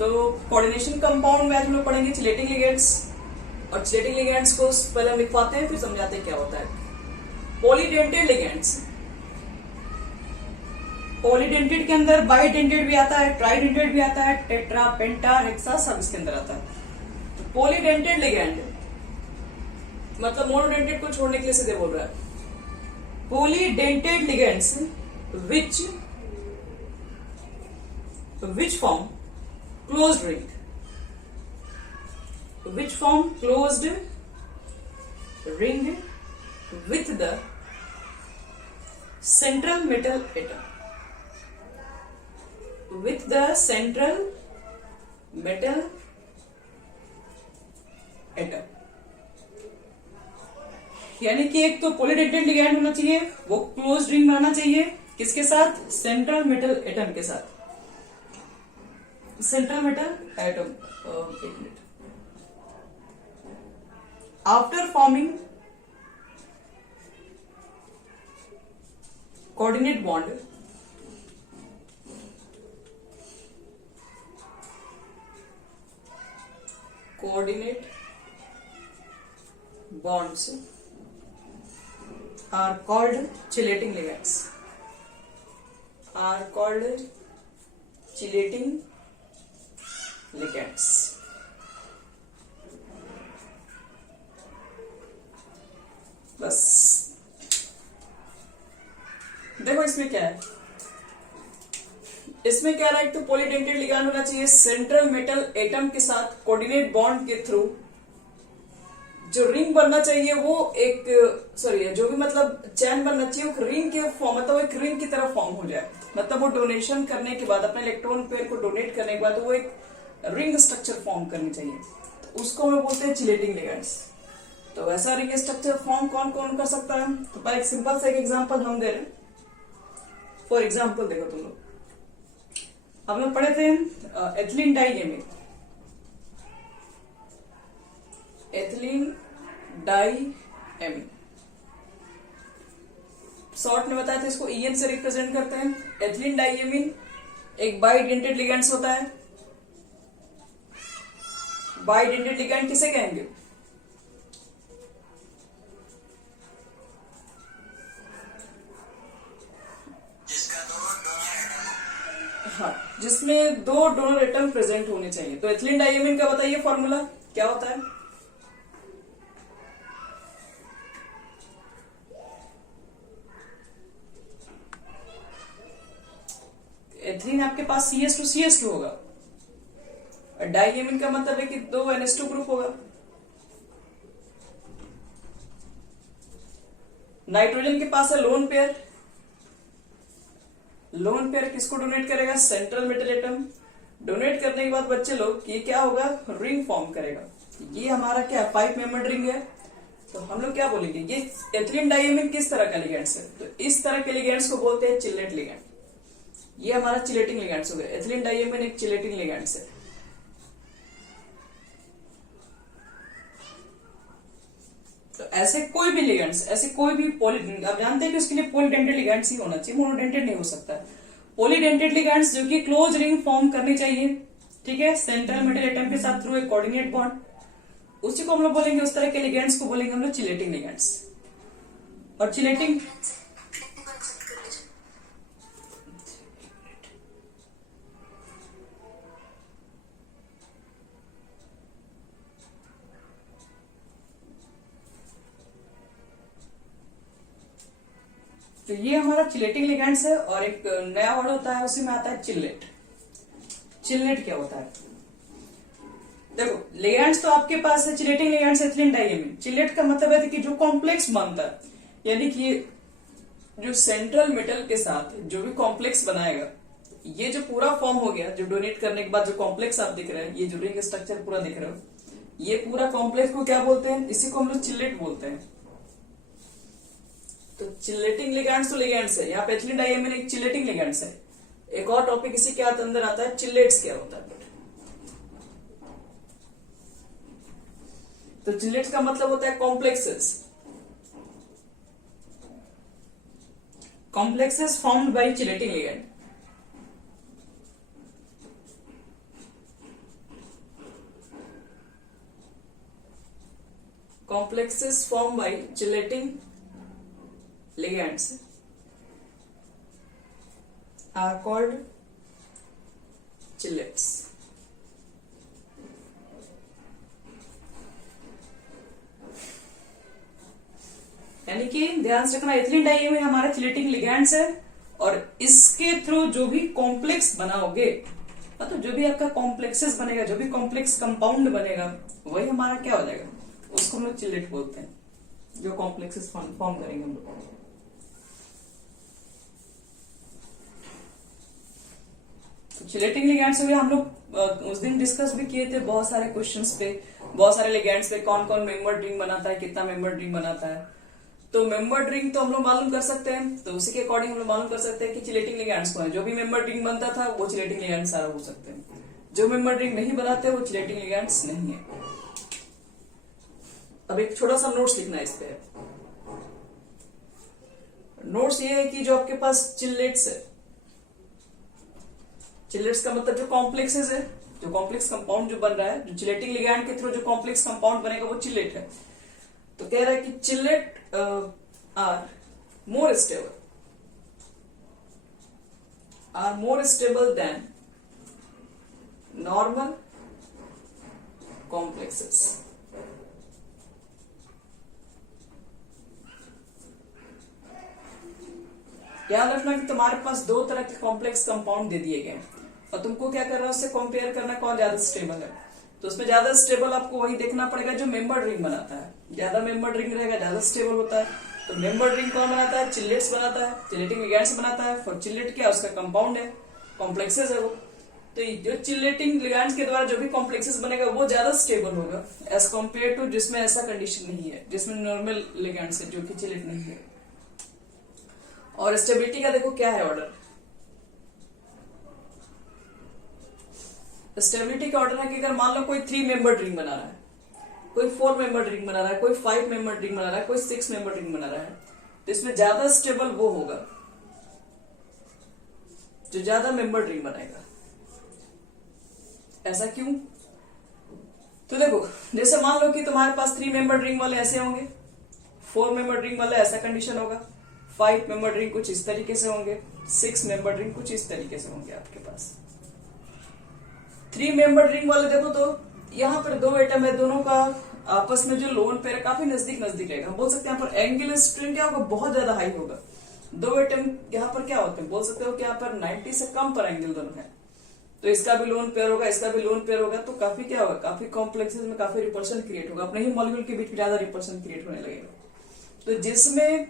तो coordination compound में आज हम लोग पढ़ेंगे चिलेटिंग लिगेंड्स, और चिलेटिंग लिगेंड्स को पहले हम लिखवाते हैं फिर समझाते हैं क्या होता है। पॉलीडेंटेड लिगेंड्स, पॉलीडेंटेड के अंदर बाइडेंटेड भी आता है, ट्राइडेंटेड भी आता है, टेट्रा, पेंटा, हेक्सा सब इसके अंदर आता है। तो पॉलीडेंटेड लिगेंड मतलब मोनोडेंटेड को छोड़ने के लिए सीधे बोल रहा है। Polydentate ligands which form closed ring, which form closed ring with the central metal atom, with the central metal atom। यानी कि एक तो पॉलीडेंटेड लिगैंड होना चाहिए, वो क्लोज रिंग बनाना चाहिए किसके साथ? सेंट्रल मेटल एटम के साथ। सेंट्रल मेटल एटम, एक minute. After forming coordinate bond, coordinate bonds are called chelating ligands, are called chelating ligands। बस देखो इसमें क्या है, इसमें क्या रहा है, तो पॉलीडेंटेड लिगैंड होना चाहिए सेंट्रल मेटल एटम के साथ कोऑर्डिनेट बॉन्ड के थ्रू। जो रिंग बनना चाहिए वो एक जो भी मतलब चैन बनना चाहिए वो रिंग के फॉर्म, मतलब एक रिंग की तरह फॉर्म हो जाए। मतलब वो डोनेशन करने के बाद अपने इलेक्ट्रॉन पेयर को डोनेट करने के बाद वो एक रिंग स्ट्रक्चर फॉर्म करनी चाहिए, तो उसको हम बोलते हैं चिलेटिंग लिगैंड्स। तो वैसा रिंग स्ट्रक्चर फॉर्म कौन कौन कर सकता है? तो पहले एक सिंपल सा एक एग्जाम्पल हम दे रहे हैं। फॉर एग्जाम्पल देखो तुम लोग, हम लोग पढ़े थे ethylene diamine, ethylene diamine short में बताया था, इसको ईएन से रिप्रेजेंट करते हैं। एथिलीन डाइएमीन एक बाइडेंटेड लिगैंड्स होता है। बाइडेंटेड लिगैंड किसे कहेंगे? हाँ, जिसमें दो डोनर एटम प्रेजेंट होने चाहिए। तो एथिलीन डाइएमीन का बताइए फॉर्मूला क्या होता है? एथिलीन आपके पास CH2CH2 होगा, और डाइएमीन का मतलब है कि दो NH2 ग्रुप होगा। नाइट्रोजन के पास है लोन पेयर, लोन पेयर किसको डोनेट करेगा? Central metal atom. डोनेट करने के बाद बच्चे लोग ये क्या होगा? रिंग फॉर्म करेगा। ये हमारा क्या है? 5 मेंबर्ड रिंग है। तो हम लोग क्या बोलेंगे? ये एथिलीन डाइएमीन किस तरह का लिगैंड्स है? तो इस तरह के लिगैंड्स को बोलते हैं चिलेट लिगैंड। ये हमारा चिलेटिंग लिगैंड्स हो गए। एथिलीन डाइएमीन एक चिलेटिंग लिगैंड्स है। तो ऐसे कोई भी लिगैंड्स, ऐसे कोई भी आप जानते हैं कि उसके लिए पॉलीडेंटेड लिगैंड्स ही होना चाहिए, मोनोडेंटेड नहीं हो सकता है। पॉलीडेंटेड लिगैंड्स जो कि क्लोज रिंग फॉर्म करनी चाहिए, ठीक है, सेंट्रल मेटल एटम के साथ थ्रू एक कोऑर्डिनेट बॉन्ड, उसी को हम लोग बोलेंगे, उस तरह के लिगैंड्स को बोलेंगे हम लोग चिलेटिंग लिगैंड्स। और चिलेटिंग तो ये हमारा चिलेटिंग लिगैंड्स है। और एक नया वर्ड होता है उसी में आता है चिल्लेट। चिल्लेट क्या होता है? देखो लिगैंड्स तो आपके पास है, चिलेटिंग लिगैंड्स एथिलीन डाइएमीन। चिल्लेट का मतलब है कि जो कॉम्प्लेक्स बनता है, यानी कि जो सेंट्रल मेटल के साथ जो भी कॉम्प्लेक्स बनाएगा, ये जो पूरा फॉर्म हो गया, जो डोनेट करने के बाद जो कॉम्प्लेक्स आप दिख रहे हैं, ये जो रिंग स्ट्रक्चर पूरा दिख रहे हो, ये पूरा कॉम्प्लेक्स को क्या बोलते हैं? इसी को हम लोग चिल्लेट बोलते हैं। तो चिलेटिंग लिगैंड्स तो लिगैंड्स है, यहाँ पे एथिलीन डाइएमीन एक चिलेटिंग लिगैंड्स है। एक और टॉपिक इसी के अंदर आता है, चिल्लेट्स क्या होता है। तो चिल्लेट्स का मतलब होता है complexes, complexes formed by chelating ligand। complexes formed by chelating ligands are called chelates. यानी कि ध्यान से रखना, एथिलीन डाइए में हमारा चिलेटिंग लिगैंड्स है और इसके थ्रू जो भी कॉम्प्लेक्स बनाओगे, मतलब जो भी आपका कॉम्प्लेक्सेस बनेगा, जो भी कॉम्प्लेक्स कंपाउंड बनेगा, वही हमारा क्या हो जाएगा, उसको हम लोग चिलेट बोलते हैं, जो कॉम्प्लेक्सेस फॉर्म करेंगे हम लोग। तो चिलेटिंग लिगैंड्स भी हम लोग उस दिन डिस्कस भी किए थे बहुत सारे क्वेश्चंस पे, बहुत सारे लिगैंड्स पे, कौन कौन मेंबर रिंग बनाता है, कितना मेंबर रिंग बनाता है। तो मेंबर रिंग तो हम लोग मालूम कर सकते हैं, तो उसी के अकॉर्डिंग हम लोग मालूम कर सकते हैं कि चिलेटिंग लिगैंड्स कौन है। जो भी मेंबर रिंग बनता था वो चिलेटिंग लिगैंड्स सारा हो सकते हैं, जो मेंबर रिंग नहीं बनाते वो चिलेटिंग लिगैंड्स नहीं है। अब एक छोटा सा नोट्स लिखना है इस पे। नोट्स ये है कि जो आपके पास चिलेट्स है, चिलेट्स का मतलब जो कॉम्प्लेक्सेस है, जो कॉम्प्लेक्स कंपाउंड जो बन रहा है, जो चिलेटिंग लिगैंड के थ्रू जो कॉम्प्लेक्स कंपाउंड बनेगा वो चिलेट है। तो कह रहा है कि chelate are more stable than normal complexes. याद रखना कि तुम्हारे पास दो तरह के कॉम्प्लेक्स कंपाउंड दे दिए गए और तुमको क्या करना है, उससे कंपेयर करना कौन ज्यादा स्टेबल है। तो उसमें ज्यादा स्टेबल आपको वही देखना पड़ेगा जो मेंबर रिंग बनाता है। ज्यादा मेंबर रिंग रहेगा, ज्यादा स्टेबल होता है। तो मेंबर रिंग कौन बनाता है, चिलेट्स बनाता है, चिलेटिंग लिगैंड्स बनाता है। फॉर चिलेट क्या, उसका कंपाउंड है, कॉम्प्लेक्सेस है वो। तो जो चिलेटिंग लिगैंड्स के द्वारा जो भी कॉम्प्लेक्सेस बनेगा वो ज्यादा स्टेबल होगा एज कम्पेयर टू जिसमें ऐसा कंडीशन नहीं है, जिसमें नॉर्मल लिगैंड्स है जो कि चिलेट नहीं है। और स्टेबिलिटी का देखो क्या है ऑर्डर, स्टेबिलिटी का ऑर्डर है कि अगर मान लो कोई 3 मेंबर रिंग बना रहा है, कोई 4 मेंबर रिंग बना रहा है, कोई 5 मेंबर रिंग बना रहा है, कोई 6 मेंबर रिंग बना रहा है, तो इसमें ज्यादा स्टेबल वो होगा जो ज्यादा मेंबर रिंग बनाएगा। ऐसा क्यों? तो देखो, जैसे मान लो कि तुम्हारे पास 3 मेंबर रिंग वाले ऐसे होंगे, 4 मेंबर रिंग वाले ऐसा कंडीशन होगा, 5 मेंबर रिंग कुछ इस तरीके से होंगे, 6 मेंबर रिंग कुछ इस तरीके से होंगे आपके पास। 3 मेंबर रिंग वाले देखो तो यहाँ पर 2 एटम है, दोनों का आपस में जो लोन पेयर है काफी नजदीक रहेगा। हम बोल सकते हैं यहाँ पर एंगुलर स्ट्रेंथ क्या होगा, बहुत ज्यादा हाई होगा। 2 एटम यहाँ पर क्या होते हैं, बोल सकते हो कि यहाँ पर 90 से कम पर एंगल दोनों है, तो इसका भी लोन पेयर होगा, इसका भी लोन पेयर होगा, तो काफी क्या होगा, काफी कॉम्प्लेक्सेस में काफी रिपल्शन क्रिएट होगा, अपने ही मॉलिक्यूल के बीच ज्यादा रिपल्शन क्रिएट होने लगेगा। तो जिसमें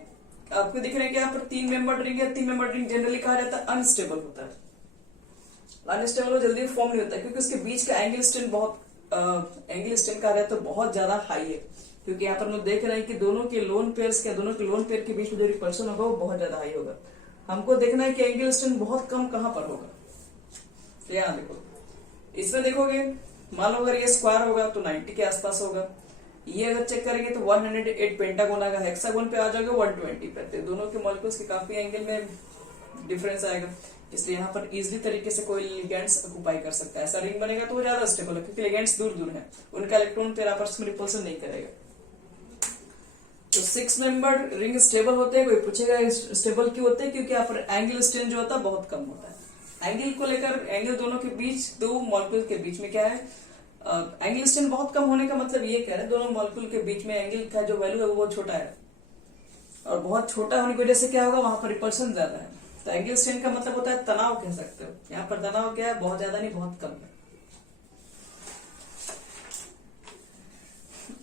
आपको दिख रहा है कि यहाँ पर 3 मेंबर रिंग है, 3 मेंबर रिंग जनरली कहा जाता है अनस्टेबल होता है। अनस्टेबल जल्दी फॉर्म नहीं होता है क्योंकि उसके बीच का एंगल स्ट्रेंथ बहुत एंगल स्ट्रेंथ कहा जाता है तो बहुत ज्यादा हाई है, क्योंकि यहाँ पर हम लोग देख रहे हैं कि दोनों के लोन पेयर के बीच में जो रिपल्शन होगा वो बहुत ज्यादा हाई होगा। हमको देखना है कि एंगल स्ट्रेंथ बहुत कम कहां पर होगा। तो यहाँ देखो, इसमें देखोगे मान लो अगर ये स्क्वायर होगा तो 90 के आसपास होगा, ये अगर चेक करेंगे तो 108 पेंटागोन आएगा, हेक्सागोन पे आ जाओगे 120 पे। तो दोनों के मॉलिक्यूल्स के काफी एंगल में डिफरेंस आएगा, इसलिए यहाँ पर इजिली तरीके से कोई लिगैंड्स ऑक्युपाई कर सकता है। ऐसा रिंग बनेगा तो वो ज्यादा स्टेबल है क्योंकि लिगैंड्स दूर दूर है, उनका इलेक्ट्रॉन पेयर आपस में रिपल्सन नहीं करेगा। तो 6 मेंबर रिंग स्टेबल होते हैं। कोई पूछेगा स्टेबल क्यों होते हैं, क्योंकि यहाँ पर एंगल स्ट्रेंथ जो होता है बहुत कम होता है। एंगल को लेकर, एंगल दोनों के बीच, दो मॉलिक्यूल के बीच में क्या है, एंगल स्ट्रेंथ बहुत कम होने का मतलब ये कह रहे हैं दोनों मॉलिक्यूल के बीच में एंगल का जो वैल्यू है वो बहुत छोटा है, और बहुत छोटा होने की वजह से क्या होगा, वहां पर रिपल्सन ज्यादा है। तो एंगल स्ट्रेंथ का मतलब होता है तनाव, कह सकते हो। यहाँ पर तनाव क्या है, बहुत ज्यादा नहीं, बहुत कम है।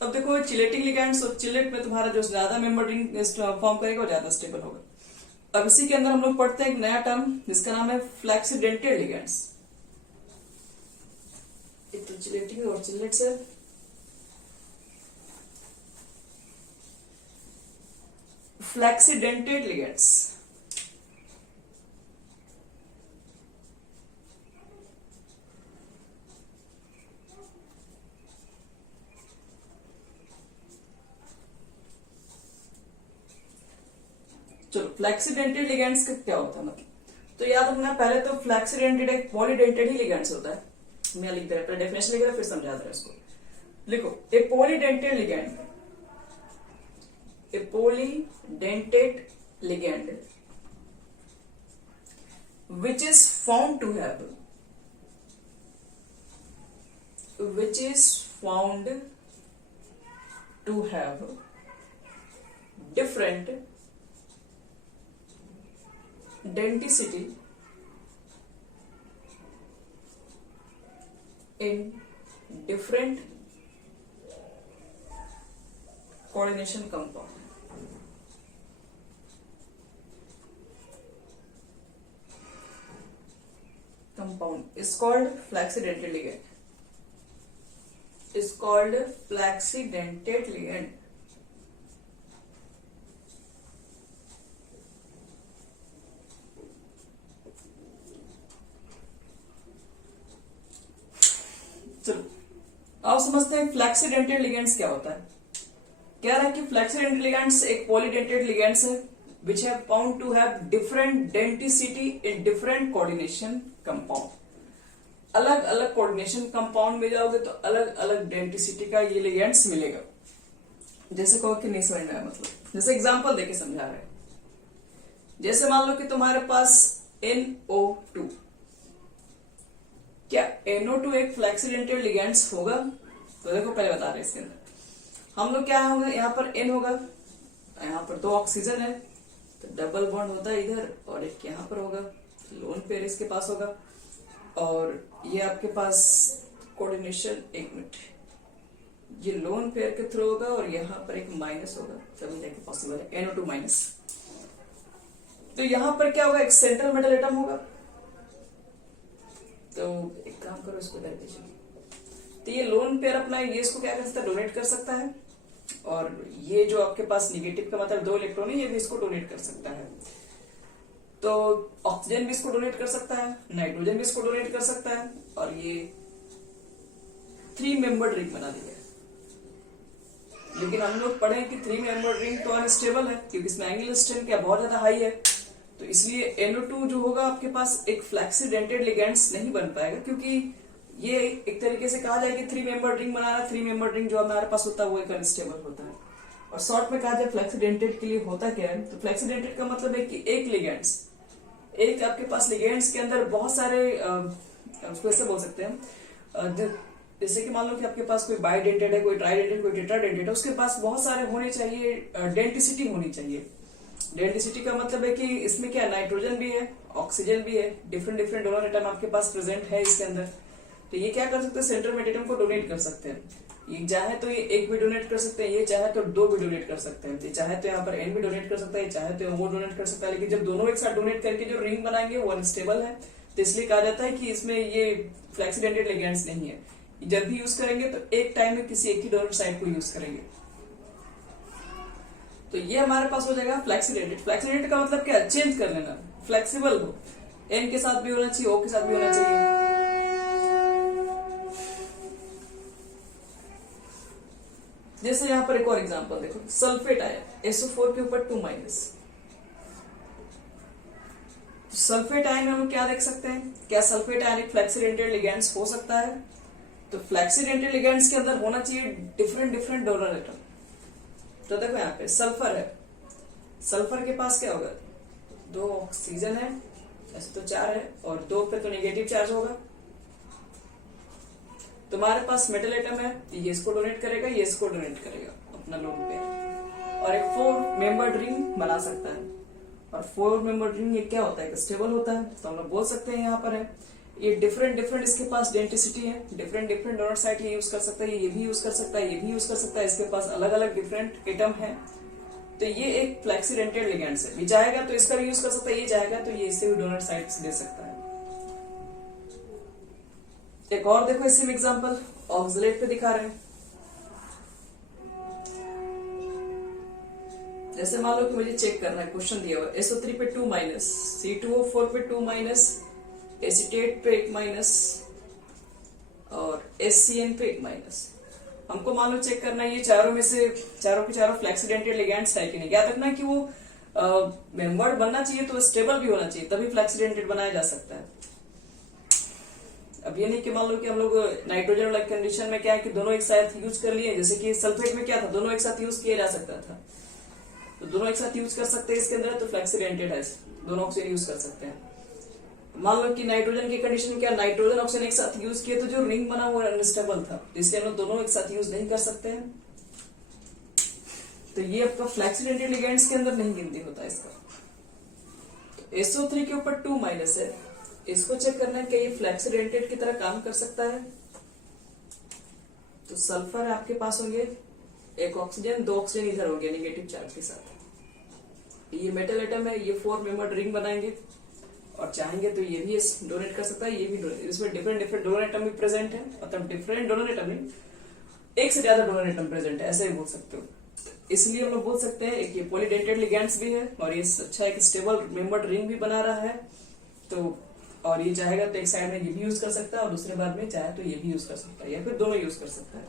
अब देखो चिलेटिंग लिगैंड्स, और चिलेट में तुम्हारा जो ज्यादा मेंबर रिंग फॉर्म करेगा वो ज्यादा स्टेबल होगा। अब इसी के अंदर हम लोग पढ़ते हैं एक नया टर्म जिसका नाम है फ्लैक्सीडेंटेड लिगैंड्स। एक तो चिलेटिंग और चिलेट से फ्लैक्सीडेंटेड लिगैंड्स। चलो, फ्लैक्सीडेंटेड लिगैंड्स का क्या होता है मतलब, तो याद रखना पहले तो फ्लैक्सीडेंटेड एक पॉलीडेंटेड ही लिगैंड्स होता है। मैं लिख दे रहा, पहले डेफिनेशन लिख रहा फिर समझा दे रहा इसको। लिखो, a polydentate ligand a polydentate ligand which is found to have different denticity in different coordination compound. Compound is called flaxidentate ligand. Is called flaxidentate ligand. चलो आप समझते हैं फ्लैक्सीडेंटेड लिगेंड्स क्या होता है। कह रहा है कि फ्लैक्सीडेंटेड लिगेंड्स एक पॉलीडेंटेड लिगेंड्स है which have found to have different denticity in different coordination compound. अलग अलग कोऑर्डिनेशन कंपाउंड में जाओगे तो अलग अलग डेंटिसिटी का ये लिगेंड्स मिलेगा। जैसे कहो कि नहीं समझ में आया, मतलब जैसे एग्जांपल देके समझा रहे हैं। जैसे मान लो कि तुम्हारे पास NO2, क्या NO2 एक फ्लैक्सीडेंटेड लिगेंड्स होगा? तो देखो पहले बता रहे हैं इसके अंदर हम लोग क्या होगा, यहाँ पर N होगा, यहाँ पर 2 ऑक्सीजन है तो डबल बॉन्ड होता है इधर, और एक यहाँ पर होगा, लोन पेयर इसके पास होगा, और ये आपके पास कोऑर्डिनेशन, एक मिनट, ये लोन पेयर के थ्रू होगा और यहाँ पर एक माइनस होगा, तभी जाके पॉसिबल है NO2 माइनस। तो यहाँ पर क्या होगा, एक सेंट्रल मेटल एटम होगा। तो एक काम करो, इसको कर दीजिए। तो ये लोन पेयर अपना ये इसको क्या कर सकता है, डोनेट कर सकता है, और ये जो आपके पास निगेटिव का मतलब 2 इलेक्ट्रॉन है, ये भी इसको डोनेट कर सकता है। तो ऑक्सीजन भी इसको डोनेट कर सकता है, नाइट्रोजन भी इसको डोनेट कर सकता है, और ये 3 मेंबर्ड रिंग बना दी है। लेकिन हम लोग पढ़े कि 3 मेंबर्ड रिंग तो अनस्टेबल है, क्योंकि इसमें एंगुलर स्ट्रेंथ क्या बहुत ज्यादा हाई है। तो इसलिए NO2 जो होगा आपके पास एक फ्लैक्सीडेंटेड लिगेंड्स नहीं बन पाएगा, क्योंकि ये एक तरीके से कहा जाए कि 3 मेंबर्ड रिंग बनाना, 3 मेंबर्ड रिंग जो हमारे पास होता है वो एक अनस्टेबल होता है। और शॉर्ट में कहा जाए फ्लैक्सीडेंटेड के लिए होता क्या है, तो फ्लैक्सीडेंटेड का मतलब है कि एक लिगेंड्स, एक आपके पास लिगेंड्स के अंदर बहुत सारे उसको ऐसे बोल सकते हैं, जैसे कि मान लो कि आपके पास कोई बाइडेंटेड है, कोई ट्राइडेंटेड, कोई टेट्राडेंटेड है, उसके पास बहुत सारे होने चाहिए, डेंटिसिटी होनी चाहिए। डेंटिसिटी का मतलब है कि इसमें क्या नाइट्रोजन भी है, ऑक्सीजन भी है, डिफरेंट डिफरेंट डोनर एटम आपके पास प्रेजेंट है इसके अंदर। तो ये क्या कर सकते हैं, सेंट्रल मेटेरियम को डोनेट कर सकते हैं। ये चाहे तो ये एक भी डोनेट कर सकते हैं, ये चाहे तो 2 भी डोनेट कर सकते हैं, ये चाहे तो यहाँ पर N भी डोनेट कर सकता है, चाहे तो वो डोनेट कर सकता है। लेकिन जब दोनों एक साथ डोनेट करके जो रिंग बनाएंगे वो अनस्टेबल है, तो इसलिए कहा जाता है कि इसमें ये फ्लैक्सीडेंटेड लिगेंड्स नहीं है। जब भी यूज करेंगे तो एक टाइम में किसी एक ही डोनर साइड को यूज करेंगे। तो ये हमारे पास हो जाएगा फ्लैक्सीडेंटेड। फ्लैक्सीडेंटेड का मतलब क्या, चेंज कर लेना, फ्लेक्सिबल हो, N के साथ भी होना चाहिए, O के साथ भी होना चाहिए। जैसे यहां पर एक और एग्जांपल देखो, सल्फेट आयन SO4 के ऊपर 2 माइनस। सल्फेट आयन में हम क्या देख सकते हैं, क्या सल्फेट आयन एक फ्लैक्सीडेंटेड लिगेंड्स हो सकता है? तो फ्लैक्सीडेंटेड लिगेंड्स के अंदर होना चाहिए डिफरेंट डिफरेंट डोनर एटम। तो देखो यहाँ पे सल्फर है, सल्फर के पास क्या होगा, 2 ऑक्सीजन है, ऐसे तो 4 है, और 2 पे तो नेगेटिव चार्ज होगा। तुम्हारे पास मेटल एटम है, ये इसको डोनेट करेगा, ये इसको डोनेट करेगा अपना लोन पेयर, और एक 4 मेंबर्ड रिंग बना सकता है। और 4 मेंबर्ड रिंग ये क्या होता है, स्टेबल होता है। तो हम लोग बोल सकते हैं यहाँ पर है ये डिफरेंट डिफरेंट इसके पास डेंटिसिटी है, डिफरेंट डिफरेंट डोनर साइट ये यूज कर सकता है, ये भी यूज कर सकता है, ये भी यूज कर सकता है, इसके पास अलग अलग डिफरेंट एटम है। तो ये एक फ्लैक्सीडेंटेड लिगेंड्स है, ये जाएगा तो इसका भी यूज कर सकता है, ये जाएगा तो ये इससे भी डोनर साइट्स दे सकता है। एक और देखो इसी में एग्जांपल ऑक्सलेट पे दिखा रहे हैं। जैसे मान लो कि मुझे चेक करना है, क्वेश्चन दिया हुआ SO3 पे 2 माइनस, C2O4 पे 2 माइनस, एसीटेट पे 1 माइनस, और SCN पे 1 माइनस। हमको मान लो चेक करना है ये चारों में से चारों के चारों फ्लैक्सीडेंटेड लिगेंड्स है कि नहीं। याद रखना कि वो मेंबर्ड बनना चाहिए तो स्टेबल भी होना चाहिए, तभी फ्लैक्सीडेंटेड बनाया जा सकता है। अब ये नहीं कि मान लो कि हम लोग नाइट्रोजन वाला कंडीशन में क्या है कि दोनों एक साथ यूज कर लिए, जैसे कि सल्फेट में क्या था, दोनों एक साथ यूज किया जा सकता था, तो दोनों एक साथ यूज कर सकते हैं इसके अंदर, तो फ्लेक्सीडेंटेड है, दोनों ऑक्सीजन यूज कर सकते हैं। मान लो कि नाइट्रोजन की कंडीशन क्या, नाइट्रोजन ऑक्सीजन एक साथ यूज किए तो जो रिंग बना वो अनस्टेबल था, इसलिए हम लोग दोनों एक साथ यूज नहीं कर सकते हैं। तो ये आपका फ्लेक्सीडेंटेड लिगेंड्स के अंदर नहीं गिनती होता इसका। तो SO3 के ऊपर 2 माइनस है, इसको चेक करना है कि ये फ्लेक्सीडेंटेड की तरह काम कर सकता है। तो सल्फर आपके पास होंगे, एक ऑक्सीजन, 2 ऑक्सीजन इधर होंगे नेगेटिव चार्ज के साथ। ये मेटल एटम है, ये 4 मेंबर्ड रिंग बनाएंगे, और चाहेंगे तो ये भी डोनेट कर सकता है, ये भी डोनेट। इसमें डिफरेंट डिफरेंट डोनर एटम भी प्रेजेंट है, मतलब डिफरेंट डोनर एटम नहीं, एक से ज्यादा डोनर एटम प्रेजेंट है, ऐसे ही बोल सकते हो। इसलिए हम लोग बोल सकते हैं एक ये पॉलीडेंटेड लिगेंड्स भी है, और ये अच्छा एक स्टेबल मेंबर्ड रिंग भी बना रहा है। तो और ये चाहेगा तो एक साइड में ये भी यूज कर सकता है, और दूसरे बार में चाहे तो ये भी यूज कर सकता है, या फिर दोनों यूज कर सकता है।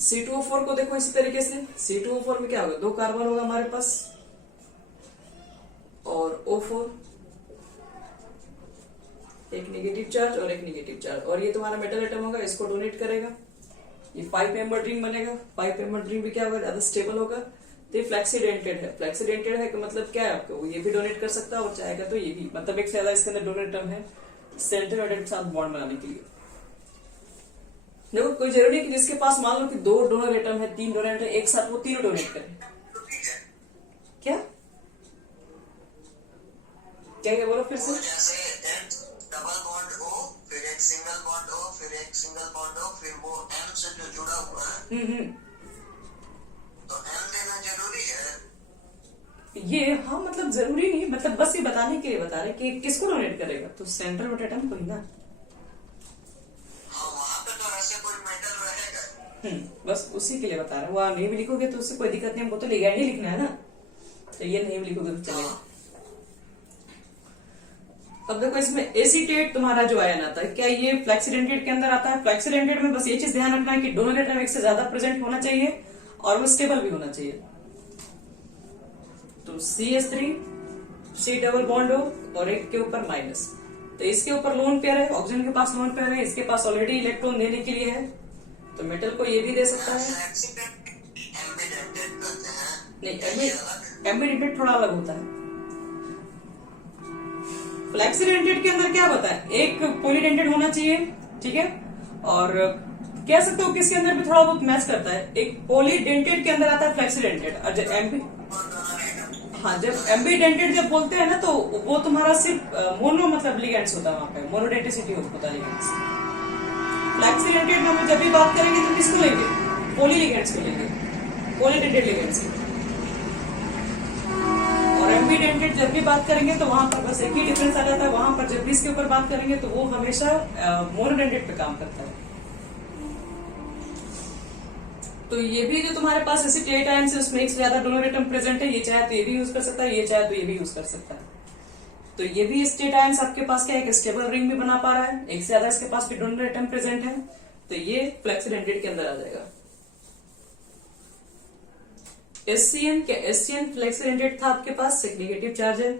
C2O4 को देखो इसी तरीके से, C2O4 में क्या होगा, 2 कार्बन होगा हमारे पास, और O4 एक नेगेटिव चार्ज और एक नेगेटिव चार्ज, और ये तुम्हारा मेटल एटम होगा, इसको डोनेट करेगा, ये 5 मेंबर रिंग बनेगा। 5 मेंबर रिंग भी क्या होगा, ज्यादा स्टेबल होगा। तो ये फ्लेक्सीडेंटेड है, फ्लेक्सीडेंटेड है कि मतलब क्या है आपको, ये भी डोनेट कर सकता है और चाहेगा तो ये भी, मतलब एक से ज्यादा इसके अंदर डोनेट एटम है सेंट्रल एटम के साथ बॉन्ड बनाने के लिए। देखो कोई जरूरी है कि जिसके पास मान लो कि 2 डोनर एटम है, 3 डोनर एटम एक साथ, वो तीनों डोनेट करें। क्या क्या बोलो फिर से। डबल बॉन्ड हो, फिर एक सिंगल बॉन्ड हो, फिर एक सिंगल बॉन्ड हो, फिर वो M से जो जुड़ा हुआ है, तो M देना जरूरी है। ये हाँ मतलब जरूरी नहीं, मतलब बस ये बताने के लिए बता रहे कि किसको डोनेट करेगा, तो सेंट्रल एटम को ही ना। हाँ, वहाँ पे तो ऐसे कोई मेटल रहेगा। बस उसी के लिए बता रहे हैं। वहां नहीं भी लिखोगे तो उससे कोई दिक्कत नहीं, हमको तो लिगेंड ही लिखना है ना, तो ये नहीं भी लिखोगे तो चलेगा। अब देखो इसमें एसीटेट तुम्हारा जो आयन आता है, क्या ये फ्लेक्सीडेंटेड के अंदर आता है? फ्लेक्सीडेंटेड में बस ये चीज ध्यान रखना है कि डोनर एटम एक से ज्यादा प्रेजेंट होना चाहिए और वो स्टेबल भी होना चाहिए। तो CH3 C डबल बॉन्ड हो और एक के ऊपर माइनस, तो इसके ऊपर लोन पेयर है, ऑक्सीजन के पास लोन पेयर है, इसके पास ऑलरेडी इलेक्ट्रॉन देने के लिए है, तो मेटल को ये भी दे सकता है। नहीं, एम्बिडेंटेड थोड़ा अलग होता है। फ्लेक्सीडेंटेड के अंदर क्या होता है, एक पॉलीडेंटेड होना चाहिए, ठीक है, और कह सकते हो कि इसके अंदर भी थोड़ा बहुत मैच करता है। एक पॉलीडेंटेड के अंदर आता है फ्लेक्सीडेंटेड, और जब एम्बीडेंटेड जब बोलते हैं ना, तो वो तुम्हारा सिर्फ मोनो मतलब लिगेंड्स होता है, वहां पे मोनोडेंटिसिटी होता है लिगेंड्स। फ्लेक्सीडेंटेड में हम जब भी बात करेंगे तो किसको लेंगे, पॉली लिगेंड्स को लेंगे, पॉलीडेंटेड लिगेंड्स। और एम्बीडेंटेड जब भी बात करेंगे तो वहां पर बस एक ही डिफरेंस आ जाता है, वहां पर जब भी इसके ऊपर बात करेंगे तो वो हमेशा मोनोडेंटेड पे काम करता है। तो ये भी जो तुम्हारे पास एसीटेट आयन है उसमें एक से ज्यादा डोनर एटम प्रेजेंट है, ये चाहे तो ये भी यूज कर सकता है, ये चाहे तो ये भी यूज कर सकता है। तो ये भी एसीटेट आयन आपके पास क्या है, एक स्टेबल रिंग भी बना पा रहा है, एक से ज्यादा इसके पास भी डोनर एटम प्रेजेंट है, तो ये फ्लेक्सीडेंटेड के अंदर आ जाएगा। एससीएन फ्लेक्सीडेंटेड था आपके पास, एक नेगेटिव चार्ज है,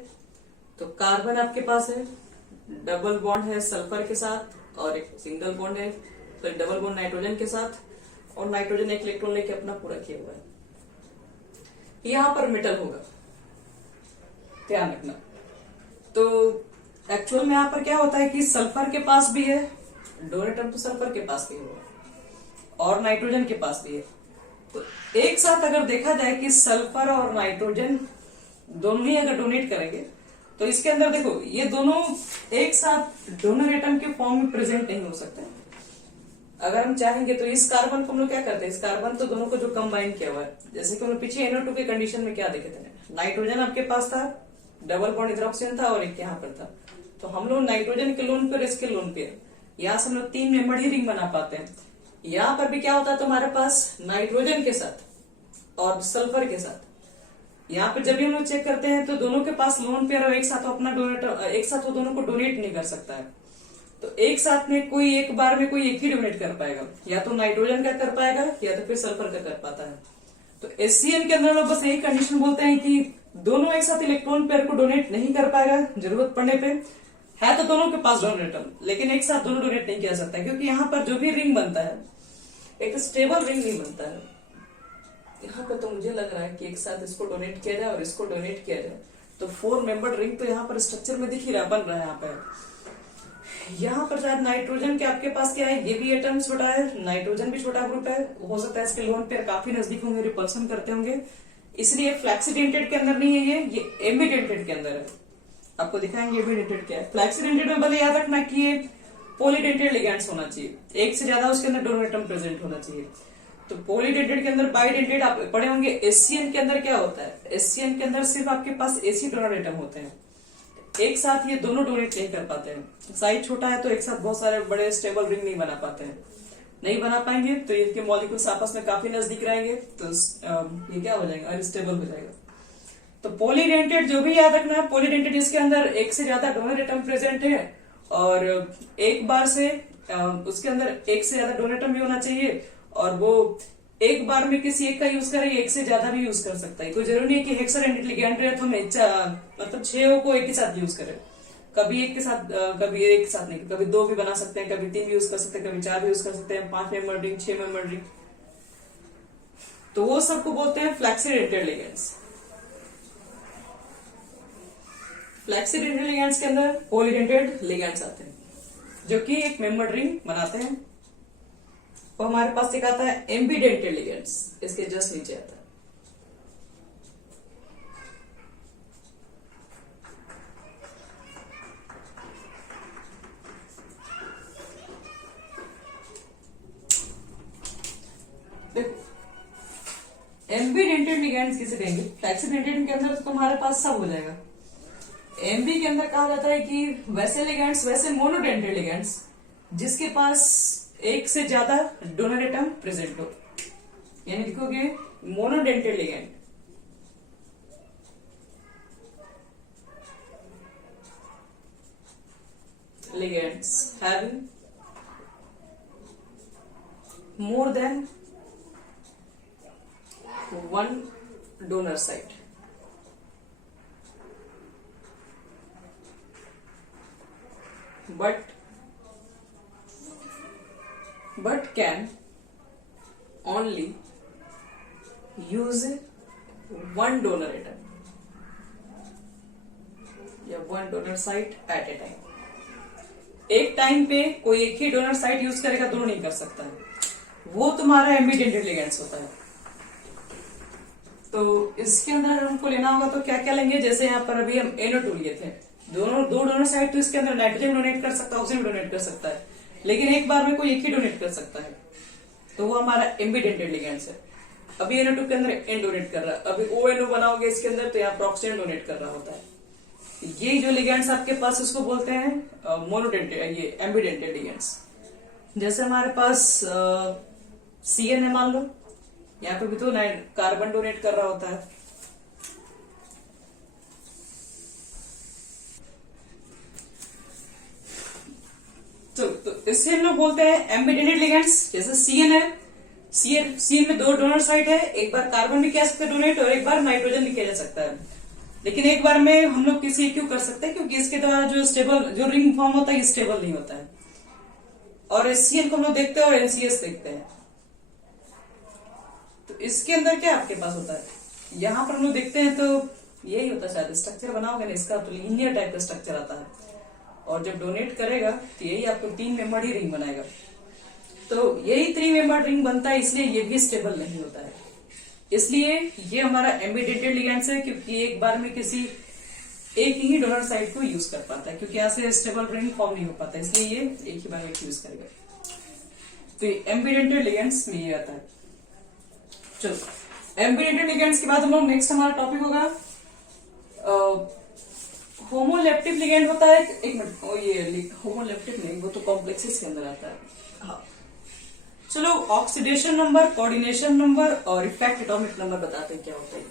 तो कार्बन आपके पास है, डबल बॉन्ड है सल्फर के साथ, और एक सिंगल बॉन्ड है, तो डबल बॉन्ड नाइट्रोजन के साथ, और नाइट्रोजन एक इलेक्ट्रॉन लेके अपना पूरा किया हुआ है। यहां पर मेटल होगा, ध्यान रखना। तो एक्चुअल में यहां पर क्या होता है कि सल्फर के पास भी है डोनर एटम, तो सल्फर के पास भी होगा, और नाइट्रोजन के पास भी है। तो एक साथ अगर देखा जाए कि सल्फर और नाइट्रोजन दोनों ही अगर डोनेट करेंगे, तो इसके अंदर देखो ये दोनों एक साथ डोनर एटम के फॉर्म में प्रेजेंट नहीं हो सकते। अगर हम चाहेंगे तो इस कार्बन को हम लोग क्या करते हैं, इस कार्बन तो दोनों को जो कंबाइन किया हुआ है, जैसे कि हम लोग पीछे NO2 के कंडीशन में क्या देखे थे, नाइट्रोजन आपके पास था, डबल बॉन्ड इधर ऑक्सीजन था और एक यहाँ पर था, तो हम लोग नाइट्रोजन के लोन पर, इसके लोन पे, यहाँ से हम लोग 3 मेंबर ही रिंग बना पाते हैं। यहाँ पर भी क्या होता है तुम्हारे पास, नाइट्रोजन के साथ और सल्फर के साथ। यहाँ पे जब भी हम लोग चेक करते हैं तो दोनों के पास लोन पेयर और एक साथ अपना डोनेट, एक साथ वो दोनों को डोनेट नहीं कर सकता है। तो एक साथ में कोई एक बार में कोई एक ही डोनेट कर पाएगा, या तो नाइट्रोजन का कर पाएगा या तो फिर सल्फर का कर पाता है। तो एससीएन के अंदर लोग बस यही कंडीशन बोलते हैं कि दोनों एक साथ इलेक्ट्रॉन पेयर को डोनेट नहीं कर पाएगा, जरूरत पड़ने पे है तो दोनों के पास डोनर एटम, लेकिन एक साथ दोनों डोनेट नहीं किया सकता, क्योंकि यहाँ पर जो भी रिंग बनता है एक स्टेबल रिंग नहीं बनता है। यहाँ पे तो मुझे लग रहा है कि एक साथ इसको डोनेट किया जाए और इसको डोनेट किया जाए, तो 4 मेंबर्ड रिंग तो यहाँ पर स्ट्रक्चर में दिख ही रहा, बन रहा है। यहाँ पर शायद नाइट्रोजन के आपके पास क्या है, ये भी एटम छोटा है, नाइट्रोजन भी छोटा ग्रुप है, हो सकता है इसके लोन पेयर काफी नजदीक होंगे, रिपल्सन करते होंगे, इसलिए फ्लैक्सीडेंटेड के अंदर नहीं है, ये एम्बीडेंटेड के अंदर है। आपको दिखाएंगे एम्बीडेंटेड क्या है। फ्लैक्सीडेंटेड में भले याद रखना कि ये पॉलीडेंटेड लिगैंड्स होना चाहिए, एक से ज्यादा उसके अंदर डोनर एटम प्रेजेंट होना चाहिए। तो पॉलीडेंटेड के अंदर बाइडेंटेड आप पढ़े होंगे। एससीएन के अंदर क्या होता है, एससीएन के अंदर सिर्फ आपके पास एसी डोनर एटम होते हैं, एक साथ ये दोनों डोनेट नहीं कर पाते हैं। साइज छोटा है तो एक साथ बहुत सारे बड़े स्टेबल रिंग नहीं बना पाते हैं, नहीं बना पाएंगे तो इनके मॉलिक्यूल्स आपस में काफी नजदीक रहेंगे, तो ये क्या हो जाएगा, अनस्टेबल हो जाएगा। तो पॉलीडेंटेड जो भी याद रखना है, पॉलीडेंटेड इसके अंदर एक से ज्यादा डोनर एटम प्रेजेंट है और एक बार से उसके अंदर एक से ज्यादा डोनर एटम भी होना चाहिए, और वो एक बार में किसी एक का यूज करे, एक से ज्यादा भी यूज कर सकता है। कोई जरूरी नहीं है कि हेक्साडेंटेड लिगैंड रहे तो हम मतलब 6 को एक ही साथ यूज करें, कभी एक के साथ कभी एक के साथ नहीं, कभी 2 भी बना सकते हैं, कभी 3 भी यूज कर सकते हैं, कभी 4 भी यूज कर सकते हैं, 5 मेंबर रिंग, 6 मेंबर रिंग, तो वो सबको बोलते हैं फ्लैक्सीडेंटेड लिगैंड्स। फ्लैक्सीडेंटेड लिगैंड्स के अंदर पॉलीडेंटेड लिगैंड्स आते हैं जो कि एक मेंबर रिंग बनाते हैं। और हमारे पास एक आता है एम्बीडेंटेड लिगैंड्स, इसके जस्ट नीचे आता है। देखो एम्बीडेंटेड लिगैंड्स किसे कहेंगे, फ्लैक्सीडेंटेड के अंदर तो तुम्हारे पास सब हो जाएगा। एमबी के अंदर कहा जाता है कि वैसे लिगैंड्स, वैसे मोनोडेंटेड लिगैंड्स जिसके पास एक से ज्यादा डोनर एटम प्रेजेंट हो, यानी लिखोगे monodentate ligand. Ligands having more than one donor site. but can only use one donor atom या one donor site at a time। एक टाइम पे कोई एक ही डोनर साइट यूज करेगा, दोनों नहीं कर सकता है, वो तुम्हारा एम्बीडेंटेड लिगैंड्स होता है। तो इसके अंदर हमको लेना होगा तो क्या क्या लेंगे, जैसे यहाँ पर अभी हम NO2 लिए थे, दो डोनर साइट, तो इसके अंदर नाइट्रोजन डोनेट कर सकता है, ऑक्सीजन डोनेट कर सकता है, लेकिन एक बार में कोई एक ही डोनेट कर सकता है, तो वो हमारा एम्बीडेंटेड लिगैंड्स है। अभी NO2 के अंदर N डोनेट कर रहा है, अभी ONO बनाओगे इसके अंदर तो यहाँ पर ऑक्सीजन डोनेट कर रहा होता है। ये जो लिगैंड्स आपके पास उसको बोलते हैं मोनोडेंटेड, ये एम्बीडेंटेड लिगैंड्स। जैसे हमारे पास CN है मान लो, यहाँ पे भी तो कार्बन डोनेट कर रहा होता है, तो इससे हम लोग बोलते हैं एम्बीडेंटेड लिगैंड्स। जैसे CN है, CN में 2 डोनर साइट है, एक बार कार्बन भी किया सकते हैं डोनेट और एक बार नाइट्रोजन भी किया जा सकता है, लेकिन एक बार में हम लोग किसी क्यों कर सकते हैं, क्योंकि इसके द्वारा जो स्टेबल जो रिंग फॉर्म होता है ये स्टेबल नहीं होता है। और CN को हम लोग देखते हैं और NCS देखते हैं। तो इसके अंदर क्या आपके पास होता है, यहाँ पर हम लोग देखते हैं तो यही होता है, शायद स्ट्रक्चर बनाओगे ना इसका, तो लीनियर टाइप का स्ट्रक्चर आता है, और जब डोनेट करेगा तो यही आपको 3 मेंबर्ड ही रिंग बनाएगा। तो यही 3 मेंबर्ड रिंग बनता है, इसलिए ये भी स्टेबल नहीं होता है, इसलिए ये हमारा एम्बीडेंटेड लिगैंड्स है, क्योंकि एक बार में किसी एक ही डोनर साइट को यूज कर पाता है, क्योंकि यहाँ से स्टेबल रिंग फॉर्म नहीं हो पाता, इसलिए ये एक ही बार में यूज करेगा। तो एम्बीडेंटेड लिगैंड्स में ये आता है। चलो एम्बीडेंटेड लिगैंड्स के बाद हम लोग नेक्स्ट हमारा टॉपिक होगा होमोलेप्टिक लिगैंड होता है। एक मिनट, ये होमोलेप्टिक नहीं, वो तो कॉम्प्लेक्सेस के अंदर आता है। हाँ चलो, ऑक्सीडेशन नंबर, कोऑर्डिनेशन नंबर और इफेक्ट एटॉमिक नंबर बताते हैं क्या होता है।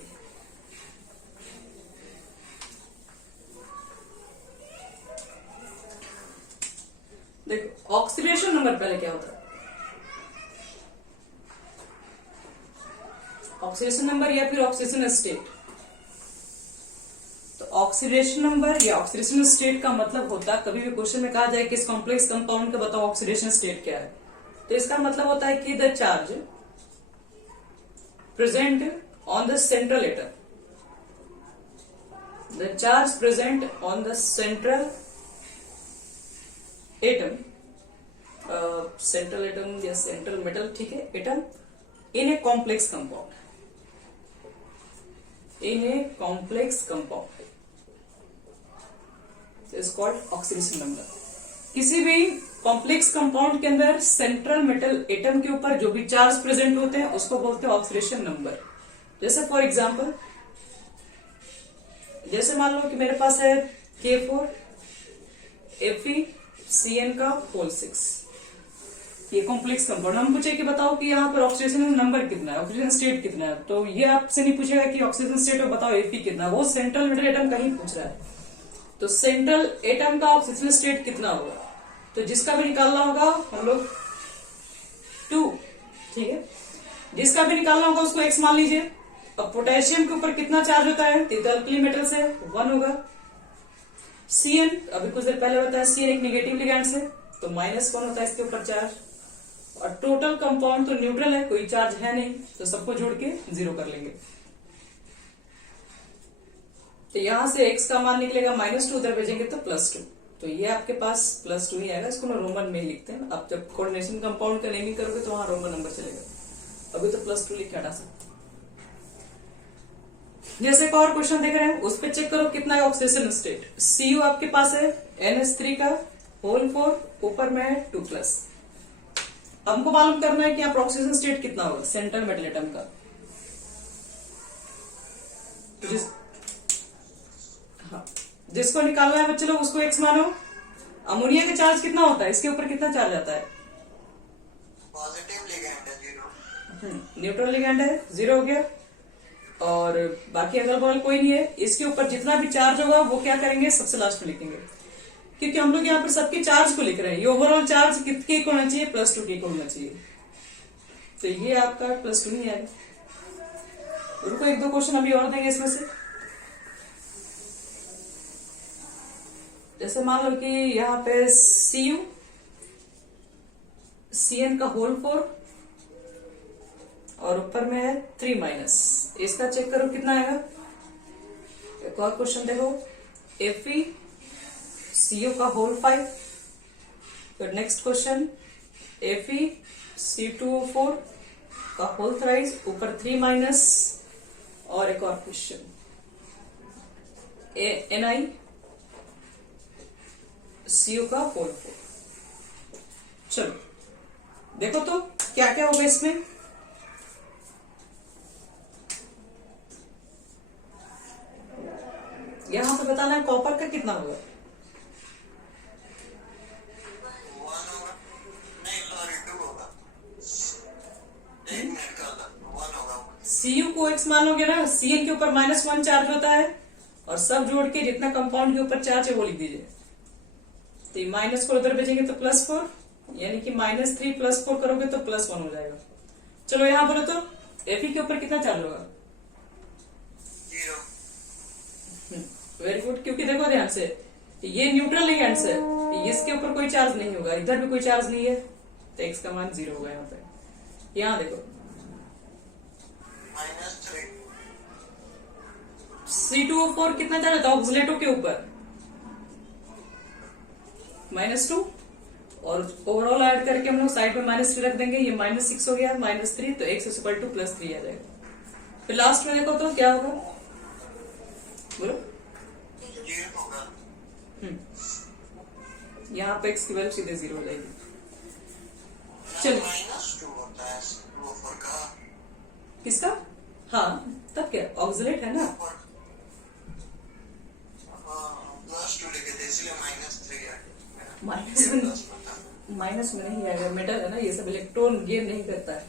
देखो ऑक्सीडेशन नंबर पहले क्या होता है, ऑक्सीडेशन नंबर या फिर ऑक्सीडेशन स्टेट। तो ऑक्सीडेशन नंबर या ऑक्सीडेशन स्टेट का मतलब होता है, कभी भी क्वेश्चन में कहा जाए कि इस कॉम्प्लेक्स कंपाउंड का बताओ ऑक्सीडेशन स्टेट क्या है, तो इसका मतलब होता है कि the charge present on the central atom. The charge present on the central atom, central atom या central metal, ठीक है, atom in a complex compound. In a complex compound is called oxidation number. किसी भी complex compound के अंदर central metal atom के ऊपर जो भी चार्ज प्रेजेंट होते हैं उसको बोलते हैं ऑक्सीडेशन नंबर. जैसे फॉर एग्जांपल, जैसे मान लो कि मेरे पास है K4 FeCN का होल 6, ये कॉम्प्लेक्स कंपाउंड. हम पूछे कि बताओ कि यहाँ पर ऑक्सीडेशन नंबर कितना है, ऑक्सीजन स्टेट कितना है, तो ये आपसे नहीं पूछेगा कि ऑक्सीजन स्टेट और बताओ Fe कितना है, वो सेंट्रल मेटल एटम का ही पूछ रहा है. तो सेंट्रल एटम का ऑक्सीजन स्टेट कितना होगा, तो जिसका भी निकालना होगा हम लोग 2, ठीक है, जिसका भी निकालना होगा उसको x मान लीजिए. अब पोटेशियम के ऊपर कितना चार्ज होता है, अल्कली मेटल से 1 होगा. Cn अभी कुछ देर पहले बताया, Cn एक नेगेटिव लिगैंड से, तो -1 होता है इसके ऊपर चार्ज. और टोटल कंपाउंड तो न्यूट्रल है, कोई चार्ज है नहीं, तो सबको जोड़ के 0 कर लेंगे. तो यहां से x का मान निकलेगा -2, उधर भेजेंगे तो +2. तो ये आपके पास +2 ही आएगा. इसको ना रोमन में ही लिखते हैं. अब जब कोऑर्डिनेशन कंपाउंड का नेमिंग करोगे तो वहां रोमन नंबर चलेगा. अभी तो +2 लिख के हटा सकते. जैसे एक और क्वेश्चन देख रहे हैं, उस पर चेक करो कितना है ऑक्सीडेशन स्टेट. Cu आपके पास है NH3 का होल 4, ऊपर में है 2+. हमको मालूम करना है कि यहाँ पर ऑक्सीजन स्टेट कितना होगा सेंट्रल मेटल एटम का. जिसको निकालना है बच्चे लोग उसको x मानो. अमोनिया का चार्ज कितना होता है, इसके ऊपर कितना चार्ज आता है, पॉजिटिव लिगैंड है 0, न्यूट्रल लिगैंड है 0 हो गया. और बाकी अगल बगल कोई नहीं है. इसके ऊपर जितना भी चार्ज होगा वो क्या करेंगे, सबसे लास्ट में लिखेंगे, क्योंकि हम लोग यहाँ पर सबके चार्ज को लिख रहे हैं. ये ओवरऑल चार्ज कितने को होना चाहिए, +2 के होना चाहिए. तो ये आपका +2 ही है. रुको, 1-2 क्वेश्चन अभी और देंगे इसमें से. जैसे मान लो कि यहाँ पे Cu Cn का होल 4 और ऊपर में है 3-. इसका चेक करो कितना आएगा. एक और क्वेश्चन देखो, FeCO का होल 5. फिर नेक्स्ट क्वेश्चन FeC2O4 का होल थ्राइस, ऊपर 3-. और एक और क्वेश्चन NiCO का होल 4. चलो देखो तो क्या क्या होगा इसमें. यहां पे बताना है कॉपर का कितना होगा. 1 होगा, नहीं सॉरी 2 होगा, 1 मिनट का 1 होगा. Cu को x मान लोगे ना, Cn के ऊपर -1 चार्ज होता है, और सब जोड़ के जितना कंपाउंड के ऊपर चार्ज है वो लिख दीजिए. तो माइनस को उधर भेजेंगे तो +4, यानी कि -3 + 4 करोगे तो +1 हो जाएगा. चलो यहां बोलो तो Fe के ऊपर कितना चार्ज होगा, 0. Very good. क्योंकि देखो ध्यान से, ये न्यूट्रल लिगैंड है, इसके ऊपर कोई चार्ज नहीं होगा, इधर भी कोई चार्ज नहीं है, तो x का मान 0 होगा. यहाँ पे यहाँ देखो -3. C2O4 कितना चार्ज होता है ऑक्सीलेटो के ऊपर, -2. और ओवरऑल ऐड करके हम लोग साइड में -3 रख देंगे, ये -6 हो गया, -3, तो x = +3 आ जाएगा. फिर लास्ट में देखो तो क्या होगा, बोलो. 0 होगा. यहाँ पे x की वैल्यू सीधे 0 हो जाएगी. चलो -2 होता है O4 का. किसका, हाँ तब क्या ऑक्सीलेट है ना. +2 लिखे थे इसलिए -3 है. माइनस में नहीं आएगा, मेटल है ना, ये सब इलेक्ट्रॉन गेन नहीं करता है.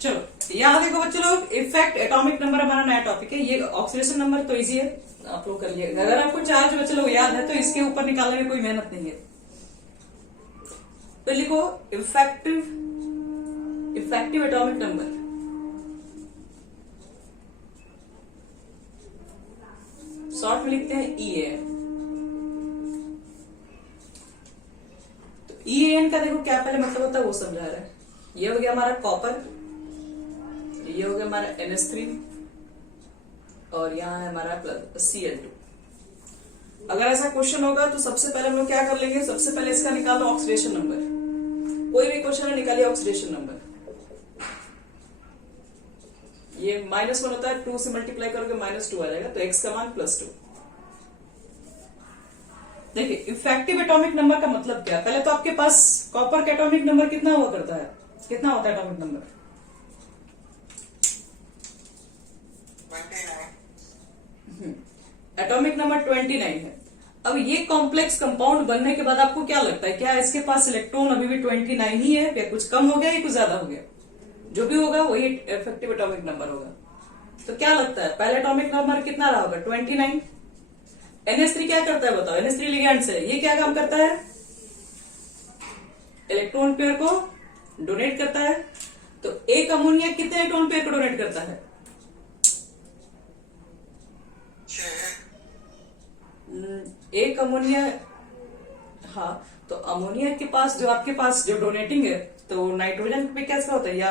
चलो यहाँ देखो बच्चों लोग, इफेक्ट एटॉमिक नंबर हमारा नया टॉपिक है. ये ऑक्सीडेशन नंबर तो इजी है, आप लोग कर लिएगा. अगर आपको चार्ज बच्चों लोग याद है तो इसके ऊपर निकालने में कोई मेहनत नहीं है. तो लिखो इफेक्टिव एटॉमिक नंबर. शॉर्ट में लिखते हैं EAN. तो EAN का देखो क्या पहले मतलब होता है वो समझा रहा है. ये हो गया हमारा कॉपर, ये हो गया हमारा NH3 और यहाँ है हमारा प्लस Cl2। अगर ऐसा क्वेश्चन होगा तो सबसे पहले हम लोग क्या कर लेंगे, सबसे पहले इसका निकालो ऑक्सीडेशन नंबर। कोई भी क्वेश्चन है निकालिए ऑक्सीडेशन नंबर। ये -1 होता है, 2 से मल्टीप्लाई करोगे -2 आ जाएगा, तो x का मान +2। देखिए इफेक्टिव एटॉमिक नंबर का मतलब क्या है। पहले तो आपके पास कॉपर का एटॉमिक नंबर कितना हुआ करता है, कितना होता है एटॉमिक नंबर? 29। एटॉमिक नंबर 29 है। अब ये कॉम्प्लेक्स कंपाउंड बनने के बाद आपको क्या लगता है, क्या इसके पास इलेक्ट्रॉन अभी भी 29 ही है, या कुछ कम हो गया या कुछ ज्यादा हो गया? जो भी होगा वही इफेक्टिव एटॉमिक नंबर होगा। तो क्या लगता है पहले एटॉमिक नंबर कितना रहा होगा? 29। NH3 क्या करता है बताओ? NH3 लिगैंड से ये क्या काम करता है? इलेक्ट्रॉन पेयर को डोनेट करता है। तो एक अमोनिया कितने इलेक्ट्रॉन पेयर को डोनेट करता है? 6। एक अमोनिया, हाँ, तो अमोनिया के पास जो आपके पास जो डोनेटिंग है, तो नाइट्रोजन पे कैसा होता है, या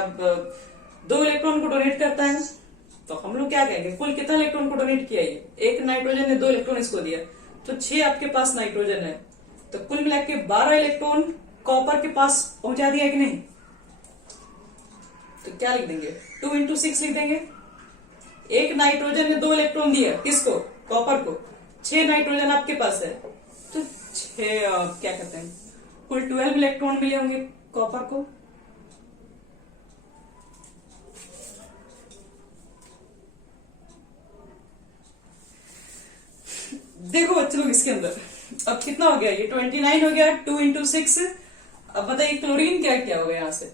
2 इलेक्ट्रॉन को डोनेट करता है। तो हम लोग क्या कहेंगे, कुल कितना इलेक्ट्रॉन को डोनेट किया ये? एक नाइट्रोजन ने 2 इलेक्ट्रॉन इसको दिया, तो 6 आपके पास नाइट्रोजन है, तो कुल मिला के 12 इलेक्ट्रॉन कॉपर के पास पहुंचा दिया कि नहीं? तो क्या लिख देंगे? 2 × 6 लिख देंगे। एक नाइट्रोजन ने 2 इलेक्ट्रॉन दिया, किसको? कॉपर को। 6 नाइट्रोजन आपके पास है, तो 6 क्या कहते हैं, कुल 12 इलेक्ट्रॉन मिले होंगे कॉपर को। देखो बच्चे लोग इसके अंदर अब कितना हो गया, ये 29 हो गया, 2 × 6। अब बताइए क्लोरीन क्या किया होगा यहाँ से?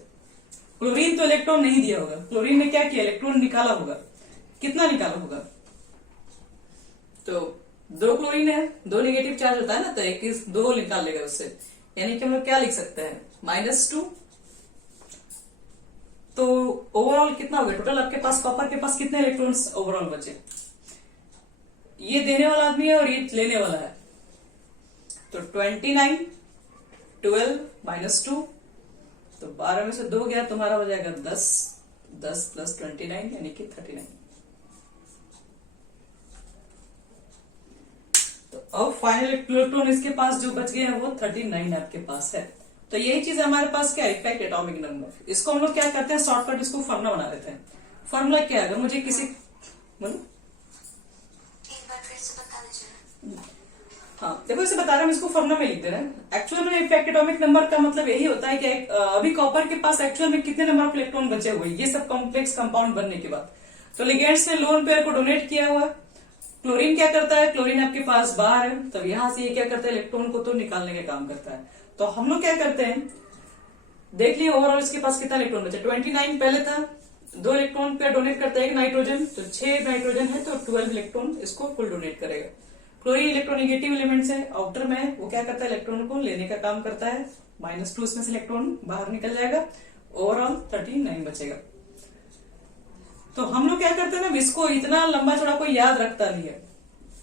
क्लोरीन तो इलेक्ट्रॉन नहीं दिया होगा, क्लोरीन ने क्या किया, इलेक्ट्रॉन निकाला होगा। कितना निकाला होगा? तो 2 क्लोरीन है, 2 नेगेटिव चार्ज होता है ना, तो 2 निकाल लेगा उससे, यानी कि हम लोग क्या लिख सकते हैं, -2। तो ओवरऑल कितना हो गया टोटल आपके पास, कॉपर के पास कितने इलेक्ट्रॉन्स ओवरऑल बचे? ये देने वाला आदमी है और ये लेने वाला है, तो 29, 12 -2, तो 12 में से 2 गया, तुम्हारा हो जाएगा 10 + 29 यानी कि 39। तो अब फाइनल इलेक्ट्रॉन इसके पास जो बच गए हैं वो 39 आपके पास है। तो यही चीज हमारे पास क्या, इफेक्ट एटॉमिक नंबर। इसको हम लोग क्या करते हैं, शॉर्टकट इसको फॉर्मूला बना देते हैं। फॉर्मूला क्या है, अगर मुझे किसी बोलो, हाँ देखो इसे बता रहा हूं, इसको फॉर्मूला में लिख दे रहे हैं। एक्चुअल में इफेक्ट एटॉमिक नंबर का मतलब यही होता है कि अभी कॉपर के पास एक्चुअल में कितने नंबर ऑफ इलेक्ट्रॉन बचे हुए, ये सब कॉम्प्लेक्स कंपाउंड बनने के बाद। तो लिगेंड्स ने लोन पेयर को डोनेट किया हुआ। क्लोरीन क्या करता है, क्लोरीन आपके पास बाहर है, तब यहां से ये क्या करता है, इलेक्ट्रॉन को तो निकालने का काम करता है। तो हम लोग क्या करते हैं, देख लिया ओवरऑल इसके पास कितना इलेक्ट्रॉन बचा। 29 पहले था, 2 इलेक्ट्रॉन पेयर डोनेट करता है एक नाइट्रोजन, तो 6 नाइट्रोजन है, तो 12 इलेक्ट्रॉन इसको कुल डोनेट करेगा। क्लोरीन इलेक्ट्रोनेगेटिव एलिमेंट्स है, आउटर में है, वो क्या करता है, इलेक्ट्रॉन को लेने का काम करता है। -2 इसमें से इलेक्ट्रॉन बाहर निकल जाएगा, ओवरऑल 39 बचेगा। तो हम लोग क्या करते हैं ना, इसको इतना लंबा चौड़ा कोई याद रखता नहीं है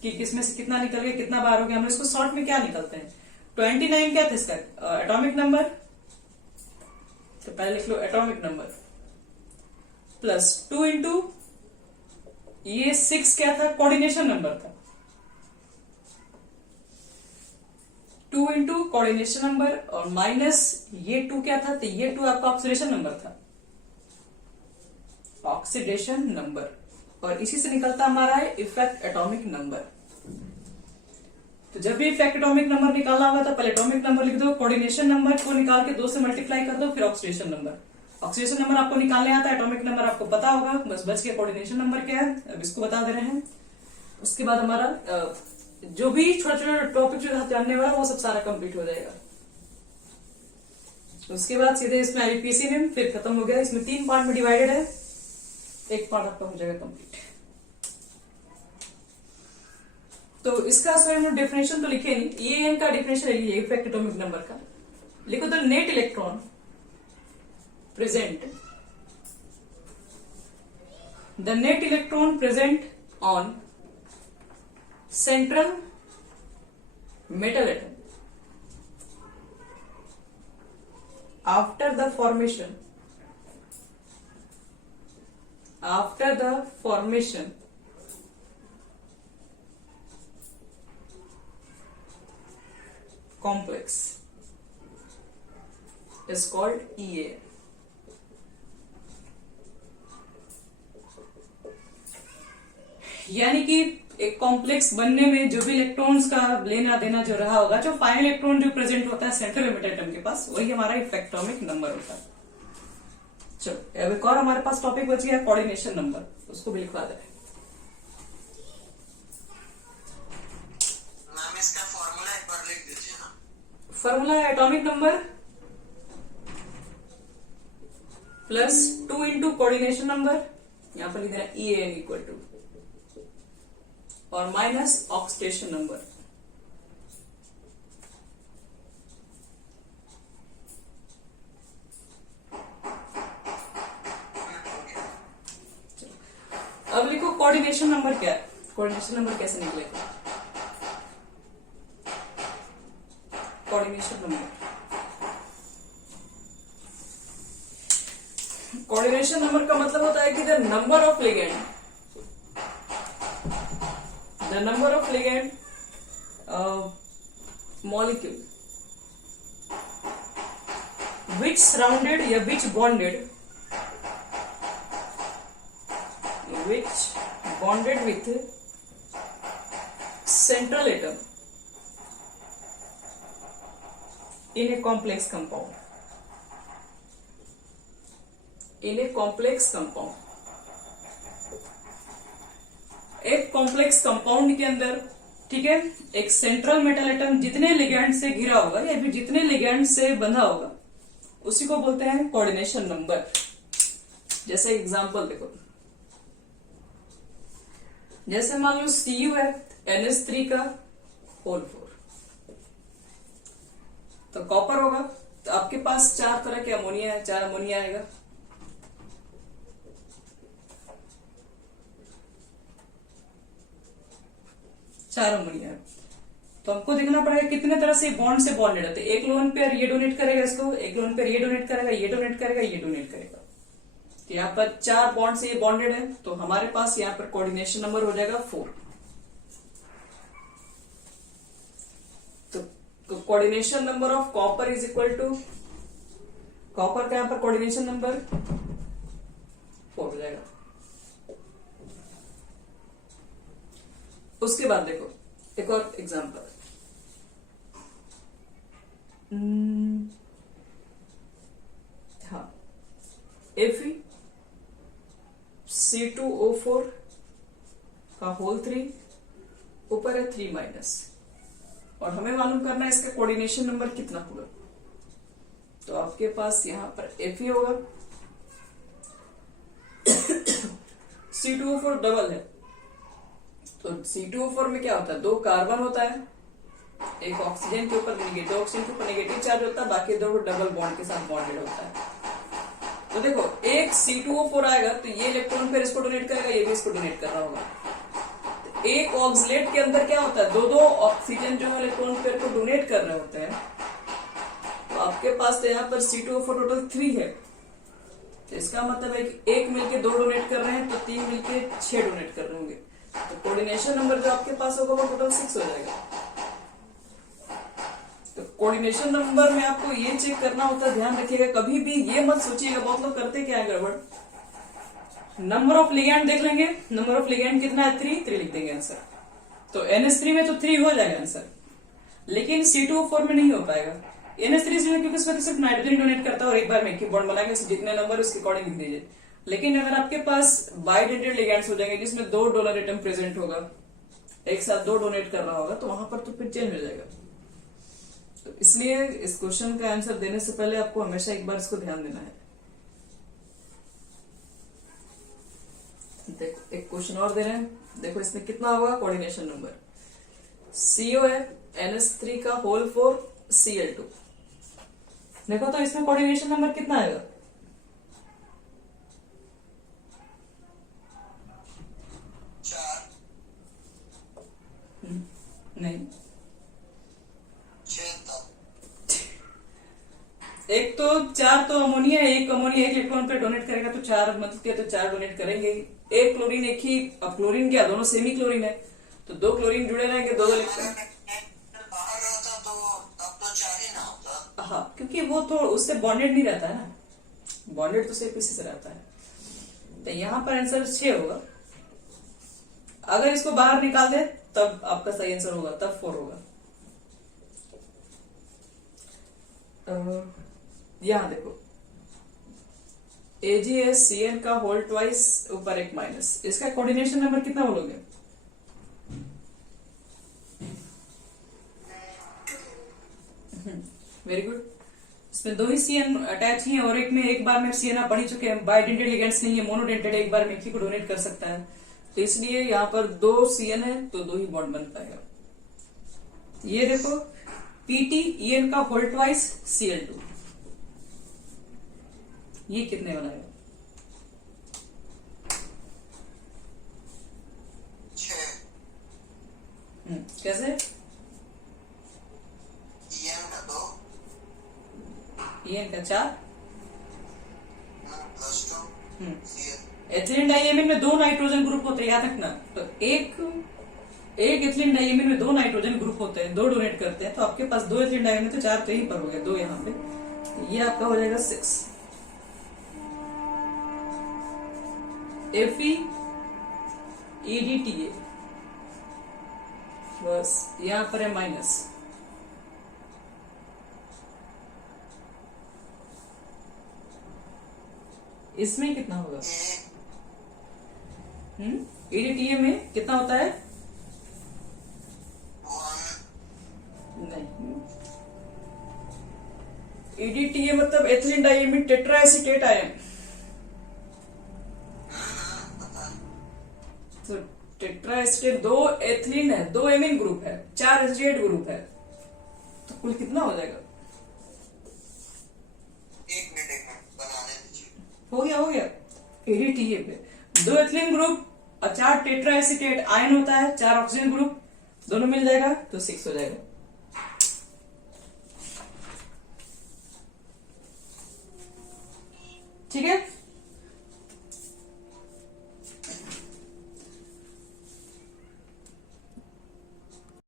कि किसमें से कितना निकल गया कितना बाहर हो गया। हम इसको शॉर्ट में क्या निकलते हैं, 29 क्या था इसका एटॉमिक नंबर, तो पहले लिख लो एटॉमिक नंबर, +2 × ये 6 क्या था, कोऑर्डिनेशन नंबर था, 2 × कोऑर्डिनेशन नंबर, और माइनस ये 2 क्या था, तो ये 2 आपका ऑक्सीडेशन नंबर था, ऑक्सीडेशन नंबर। और इसी से निकलता हमारा है इफेक्ट एटॉमिक नंबर। तो जब भी इफेक्ट एटॉमिक नंबर निकालना होगा तो पहले एटॉमिक नंबर लिख दो, कोऑर्डिनेशन नंबर को निकाल के 2 से मल्टीप्लाई कर दो, फिर ऑक्सीडेशन नंबर। ऑक्सीडेशन नंबर आपको निकालने आता है, एटॉमिक नंबर आपको पता होगा, बस बच गया कोऑर्डिनेशन नंबर क्या है, अब इसको बता दे रहे हैं। उसके बाद हमारा जो भी छोटे छोटे टॉपिक जो जानने वाला वो सब सारा कंप्लीट हो जाएगा। उसके बाद सीधे इसमें आईपीसी में फिर खत्म हो गया। इसमें 3 पार्ट में डिवाइडेड है, एक पार्ट आपका हो जाएगा कंप्लीट। तो इसका स्वयं डेफिनेशन तो लिखे नहीं, ये इनका डेफिनेशन है, ये इफेक्ट एटॉमिक नंबर का लिखो। The net electron present, the net electron present on central metal atom after the formation after the formation complex is called EA. यानी कि एक कॉम्प्लेक्स बनने में जो भी इलेक्ट्रॉन्स का लेना देना जो रहा होगा, जो फाइनल इलेक्ट्रॉन जो प्रेजेंट होता है सेंट्रल लिमिट एटम के पास, वही हमारा इफेक्टोमिक नंबर होता है। चलो अब एक और हमारे पास टॉपिक बच गया कोऑर्डिनेशन नंबर, उसको भी लिखवा दे। मैम इसका फॉर्मूला एक बार लिख दीजिए ना। फॉर्मूला है atomic number plus 2 into coordination number, यहां पर लिख देना EAN इक्वल टू, और माइनस ऑक्सीडेशन नंबर। अब लिखो कोऑर्डिनेशन नंबर क्या है, कोऑर्डिनेशन नंबर कैसे निकलेगा। कोऑर्डिनेशन नंबर, कोऑर्डिनेशन नंबर का मतलब होता है कि the number of ligand, the number of ligand molecule which surrounded या which bonded with central atom in a complex compound, एक कॉम्प्लेक्स कंपाउंड के अंदर, ठीक है, एक सेंट्रल मेटल एटम जितने लिगैंड से घिरा होगा या फिर जितने लिगैंड से बंधा होगा, उसी को बोलते हैं कोऑर्डिनेशन नंबर। जैसे एग्जांपल देखो, जैसे मान लो Cu है NH3 का होल 4, तो कॉपर होगा, तो आपके पास 4 तरह के अमोनिया है, 4 अमोनिया आएगा। चार अमोनिया, तो हमको देखना पड़ेगा कितने तरह से बॉन्ड से बॉन्डेड होते हैं। एक लोन पेयर ये डोनेट करेगा इसको, एक लोन पेयर ये डोनेट करेगा, ये डोनेट करेगा, ये डोनेट करेगा। तो यहाँ पर 4 बॉन्ड से ये बॉन्डेड है, तो हमारे पास यहाँ पर कोऑर्डिनेशन नंबर हो जाएगा 4। तो coordination number of copper is equal to, copper का यहाँ पर कोऑर्डिनेशन नंबर 4 हो जाएगा। उसके बाद देखो एक और एग्जांपल, हाँ, Fe(C2O4) का होल 3, ऊपर है 3 माइनस, और हमें मालूम करना है इसका कोऑर्डिनेशन नंबर कितना होगा। तो आपके पास यहां पर Fe होगा, C2O4 डबल है, तो C2O4 में क्या होता है, 2 कार्बन होता है, एक ऑक्सीजन के ऊपर नेगेटिव, 2 ऑक्सीजन के ऊपर नेगेटिव चार्ज होता है, बाकी 2 डबल बॉन्ड के साथ बॉन्डेड होता है। तो देखो एक C2O4 आएगा तो ये इलेक्ट्रॉन फिर इसको डोनेट करेगा, ये भी इसको डोनेट कर रहा होगा। तो एक ऑक्सीलेट के अंदर क्या होता है, 2 ऑक्सीजन जो है इलेक्ट्रॉन पेयर को डोनेट कर रहे होते हैं। तो आपके पास तो यहाँ पर C2O4 टोटल 3 है, तो इसका मतलब है कि एक मिलके 2 डोनेट कर रहे हैं, तो 3 मिलके 6 डोनेट कर रहे होंगे। तो कोऑर्डिनेशन नंबर जो आपके पास होगा वो टोटल 6 हो जाएगा। तो कोऑर्डिनेशन नंबर में आपको ये चेक करना होता है, ध्यान रखिएगा, कभी भी ये मत सोचिएगा, बहुत लोग करते क्या है गड़बड़, नंबर ऑफ लिगैंड देख लेंगे, नंबर ऑफ लिगैंड कितना है 3 लिख देंगे आंसर। तो NH3 में तो 3 हो जाएगा आंसर, लेकिन C2O4 में नहीं हो पाएगा। NH3 में क्योंकि उसमें सिर्फ नाइट्रोजन डोनेट करता है और एक बार में एक ही बॉन्ड बना के जितने नंबर उसके अकॉर्डिंग लिख दीजिए। लेकिन अगर आपके पास बाइडेंटेड लिगैंड्स हो जाएंगे जिसमें 2 डोनर एटम प्रेजेंट होगा, एक साथ 2 डोनेट कर रहा होगा, तो वहां पर तो फिर चेंज हो जाएगा। तो इसलिए इस क्वेश्चन का आंसर देने से पहले आपको हमेशा एक बार इसको ध्यान देना है। देखो एक क्वेश्चन और दे रहे हैं, देखो इसमें कितना होगा कोऑर्डिनेशन नंबर, CO है NH3 का होल 4 Cl2, देखो तो इसमें कोऑर्डिनेशन नंबर कितना आएगा, 4 नहीं 6 तक एक तो 4 तो अमोनिया है, एक अमोनिया एक इलेक्ट्रॉन पे डोनेट करेगा तो 4 मतलब के तो 4 डोनेट करेंगे ही। एक क्लोरीन एक ही, अब क्लोरीन क्या दोनों सेमी क्लोरीन है तो 2 क्लोरीन जुड़े रहेंगे, 2 इलेक्ट्रॉन। बाहर रहता तो तब तो 4 ही ना होता। हाँ क्योंकि वो तो उससे बॉन्डेड नहीं रहता है ना, बॉन्डेड तो सिर्फ इसी से रहता है। तो यहाँ पर आंसर 6 होगा। अगर इसको बाहर निकाल दे तब आपका सही आंसर होगा, तब 4 होगा। यहां देखो AgSCN का होल ट्वाइस ऊपर एक माइनस, इसका कोऑर्डिनेशन नंबर कितना बोलोगे? Very good. इसमें 2 ही CN अटैच ही है और एक में एक बार में CN आप पढ़ ही चुके हैं, बाइडेंटेड लिगेंड्स नहीं है, मोनोडेंटेड एक बार में एक ही को डोनेट कर सकता है, तो इसलिए यहाँ पर 2 CN है तो 2 ही बॉन्ड बन पाएगा। ये देखो PTEN का होल ट्वाइस Cl2, ये कितने बनाएगा? 6। कैसे? EN का 2 EN का 4 प्लस 2 Cl। एथिलीन डाइएमिन में 2 नाइट्रोजन ग्रुप होते हैं, याद रखना। तो एक एथिलीन डाइएमिन में 2 नाइट्रोजन ग्रुप होते हैं, 2 डोनेट करते हैं, तो आपके पास 2 एथिलीन डाइएमिन तो 4 तो यहीं पर हो गए, 2 यहाँ पे, ये आपका हो जाएगा 6। FeEDTA बस यहां पर है माइनस, इसमें कितना होगा? EDTA में कितना होता है? नहीं, EDTA मतलब एथिलीन डाइएमिन टेट्राएसीटेट आयन। तो टेट्राएसीटेट 2 एथिलीन है, 2 एमीन ग्रुप है, 4 एसिटेट ग्रुप है, तो कुल कितना हो जाएगा? एक मिनट बनाने दीजिए। हो गया EDTA पे 2 एथिलीन ग्रुप और 4 टेट्राएसीटेट आयन होता है, 4 ऑक्सीजन ग्रुप, दोनों मिल जाएगा तो 6 हो जाएगा।